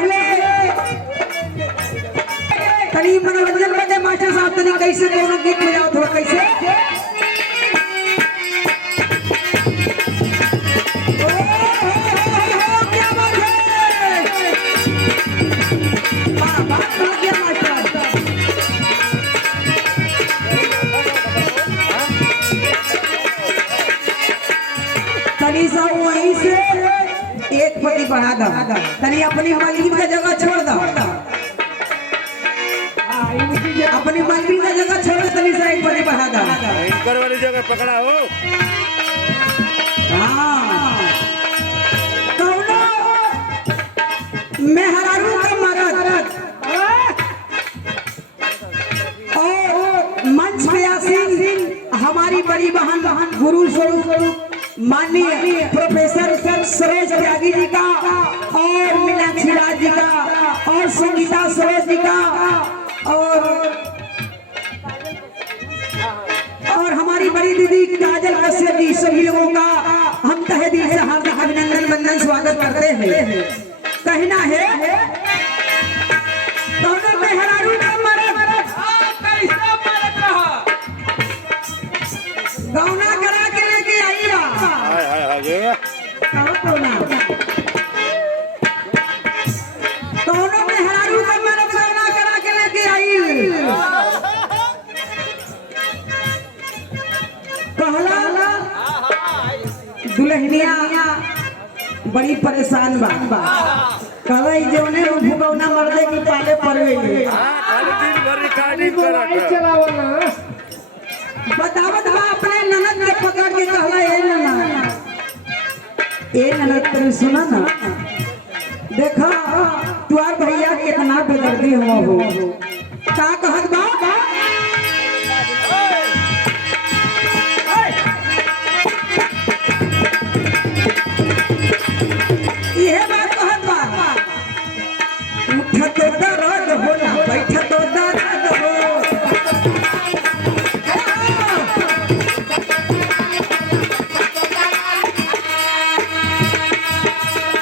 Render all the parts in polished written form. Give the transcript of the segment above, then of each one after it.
पहले तनी मनोरंजन बदे मास्टर साहब तनी कैसे कोनो गीत बजाओ थोड़ा कैसे तनी सा वहीं से एक पति बढ़ा दो तनी अपनी मालकिन का जगह छोड़ दो अपनी मालकिन का जगह छोड़ तनी सा एक पति बढ़ा दो एंकर वाली जगह पकड़ा हो हाँ कौनो मेहरारू का मरद और मंच पे आसीन हमारी बड़ी बहन गुरु स्वरूप माननीय प्रोफेसर सुरेश त्यागी जी का और मीनाक्षी राज जी का और संगीता सुरेश जी का और हमारी बड़ी दीदी काजल कश्यप जी सभी लोगों का हम तहे दिल से हार्दिक अभिनंदन वंदन स्वागत करते हैं। कहना है दोनों मेहरारू का मरद कैसा मरद रहा गौना करा के लेके आई बा हाय हाय हाय दोनों मेहरारू का मरद गौना करा के लेके आई पहला दुल्हनिया बड़ी परेशान बा कहई जौने भुगौना मर्दे की पाले पड़ गई खाली दिन भर रिकॉर्डिंग करत बतावत बा अपने ननद के पकड़ के कहला ए ननद तेरी सुना ना देखा तुआर भैया कितना बेदर्दी हो का कहत बा ये बात कहत बा उठ तो दर्द होला बैठ तो दर्द हो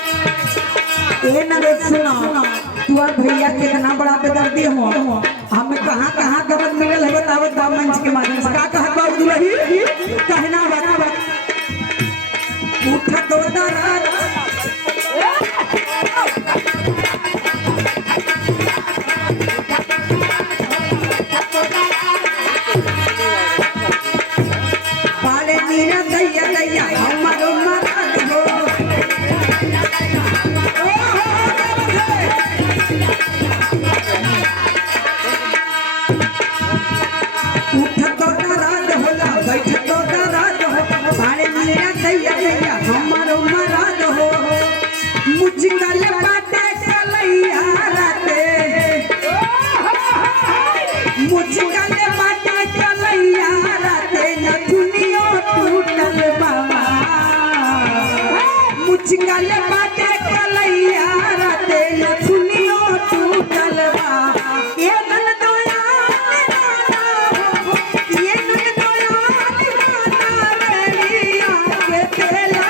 ए नरेश सुना तुआर भैया कितना बड़ा बेदर्दी हो हमें कहाँ गलत मिलल है बतावत बा मंच के माध्यम से का कहत बा दुलही कहना बता उठ तो दर्द पाले नीरा दैया दैया हमर मरद हो उठ तो दर्द होला बैठ तो दर्द हो पाले नीरा दैया दैया हमर मरद हो मुझगल बाटे चलैया राते मुझगल बाटे चलैया राते न दुनिया टूटल बाबा मुझगल बाटे चलैया राते न दुनिया टूटल बा ये नन दोया ये नन दोया रेलिया के तेला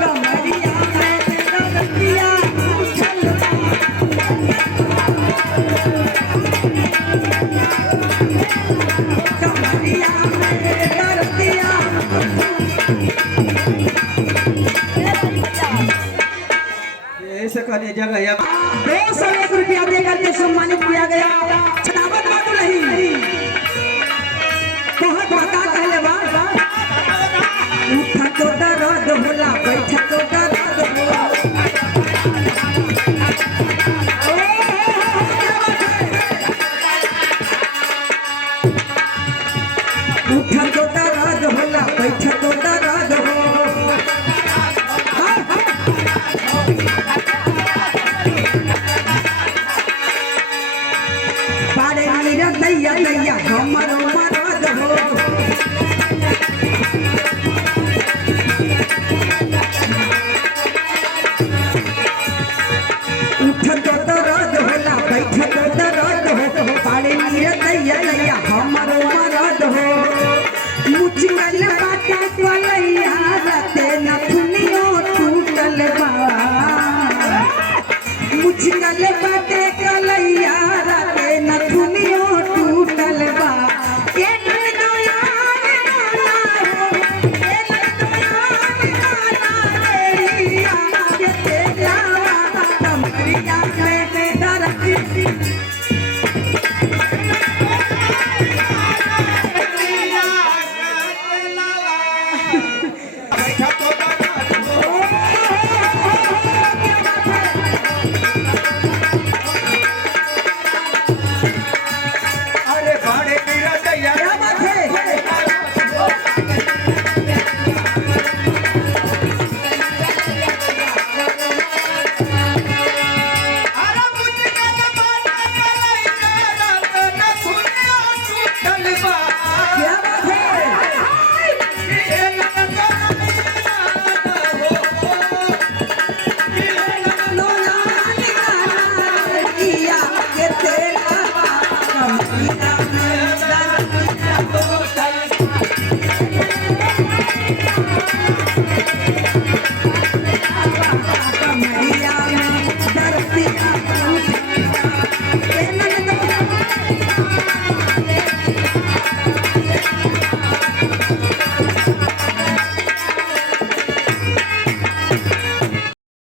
कमरिया में रतिया कमरिया में रतिया ऐसे कहने जगह या 201 रुपया देकर के सम्मानित किया गया चनावत बात नहीं बहुत बता कहले बा उठ तो दर्द होला बैठ तो दर्द होला उठ तो दर्द होला बैठ तो दर्द हो पारे नीरा दैया दैया हमर मरद हो उठ तो दर्द होला बैठ तो दर्द हो पारे नीरा दैया दैया हमर मरद हो मुझगल बाटे चलैया राते न दुनिया टूटल बा मुझकल बाटे कलैया राते नथुनियो टूटल बा ये नैनो यार गाना हो ये नैनो यार गाना रेड़िया ये तेरा कमरिया में दर्द